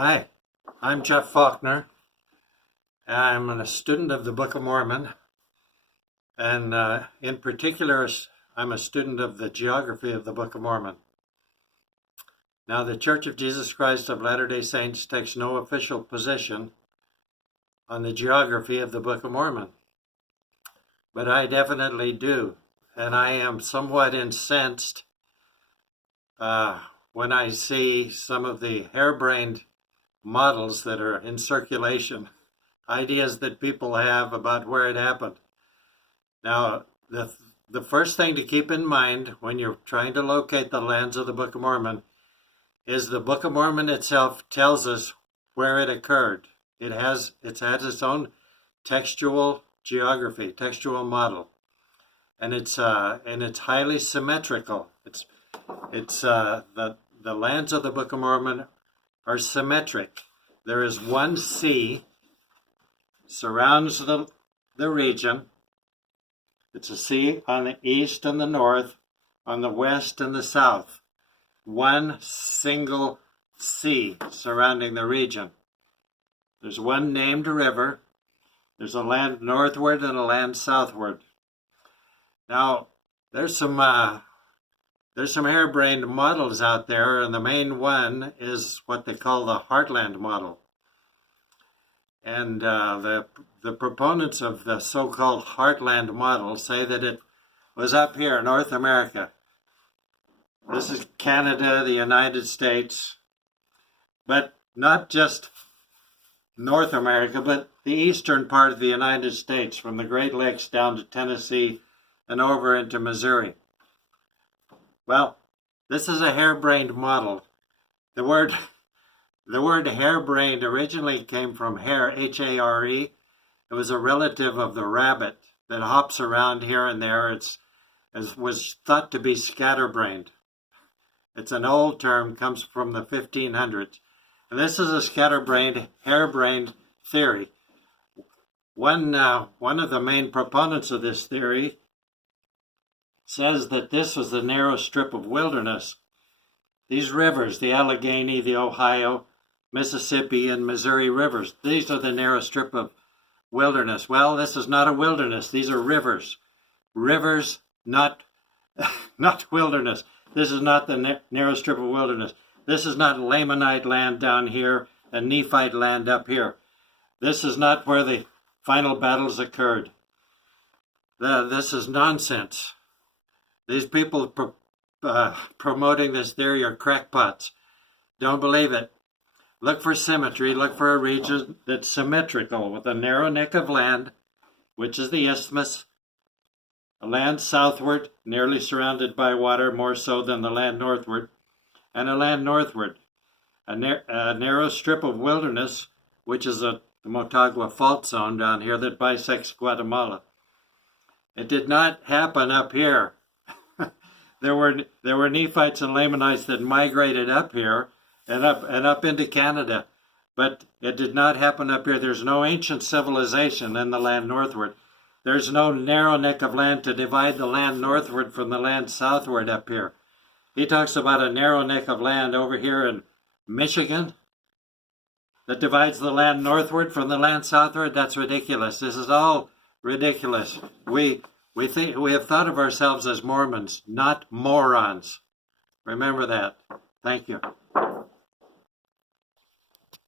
Hi, I'm Jeff Faulkner. I'm a student of the Book of Mormon, and in particular, I'm a student of the geography of the Book of Mormon. Now, the Church of Jesus Christ of Latter-day Saints takes no official position on the geography of the Book of Mormon, but I definitely do, and I am somewhat incensed when I see some of the harebrained models that are in circulation, ideas that people have about where it happened. Now, the first thing to keep in mind when you're trying to locate the lands of the Book of Mormon is the Book of Mormon itself tells us where it occurred. It has its own textual geography, textual model, and it's highly symmetrical. The lands of the Book of Mormon are symmetric. There is one sea surrounds the region. It's a sea on the east and the north, on the west and the south. One single sea surrounding the region. There's one named river. There's a land northward and a land southward. Now, there's some harebrained models out there, and the main one is what they call the Heartland model. And the proponents of the so-called Heartland model say that it was up here, North America. This is Canada, the United States, but not just North America, but the eastern part of the United States, from the Great Lakes down to Tennessee and over into Missouri. Well, this is a harebrained model. The word harebrained originally came from hare, H-A-R-E. It was a relative of the rabbit that hops around here and there. It was thought to be scatterbrained. It's an old term, comes from the 1500s. And this is a scatterbrained, harebrained theory. One of the main proponents of this theory says that this was the narrow strip of wilderness. These rivers, the Allegheny, the Ohio, Mississippi, and Missouri rivers, these are the narrow strip of wilderness. Well, this is not a wilderness. These are rivers. Rivers, not wilderness. This is not the narrow strip of wilderness. This is not Lamanite land down here and Nephite land up here. This is not where the final battles occurred. This is nonsense. These people promoting this theory are crackpots. Don't believe it. Look for symmetry. Look for a region that's symmetrical with a narrow neck of land, which is the isthmus, a land southward, nearly surrounded by water, more so than the land northward, and a land northward. A narrow strip of wilderness, which is the Motagua Fault Zone down here that bisects Guatemala. It did not happen up here. There were Nephites and Lamanites that migrated up here and up into Canada, but it did not happen up here. There's no ancient civilization in the land northward. There's no narrow neck of land to divide the land northward from the land southward up here. He talks about a narrow neck of land over here in Michigan that divides the land northward from the land southward. That's ridiculous. This is all ridiculous. We have thought of ourselves as Mormons, not morons. Remember that. Thank you.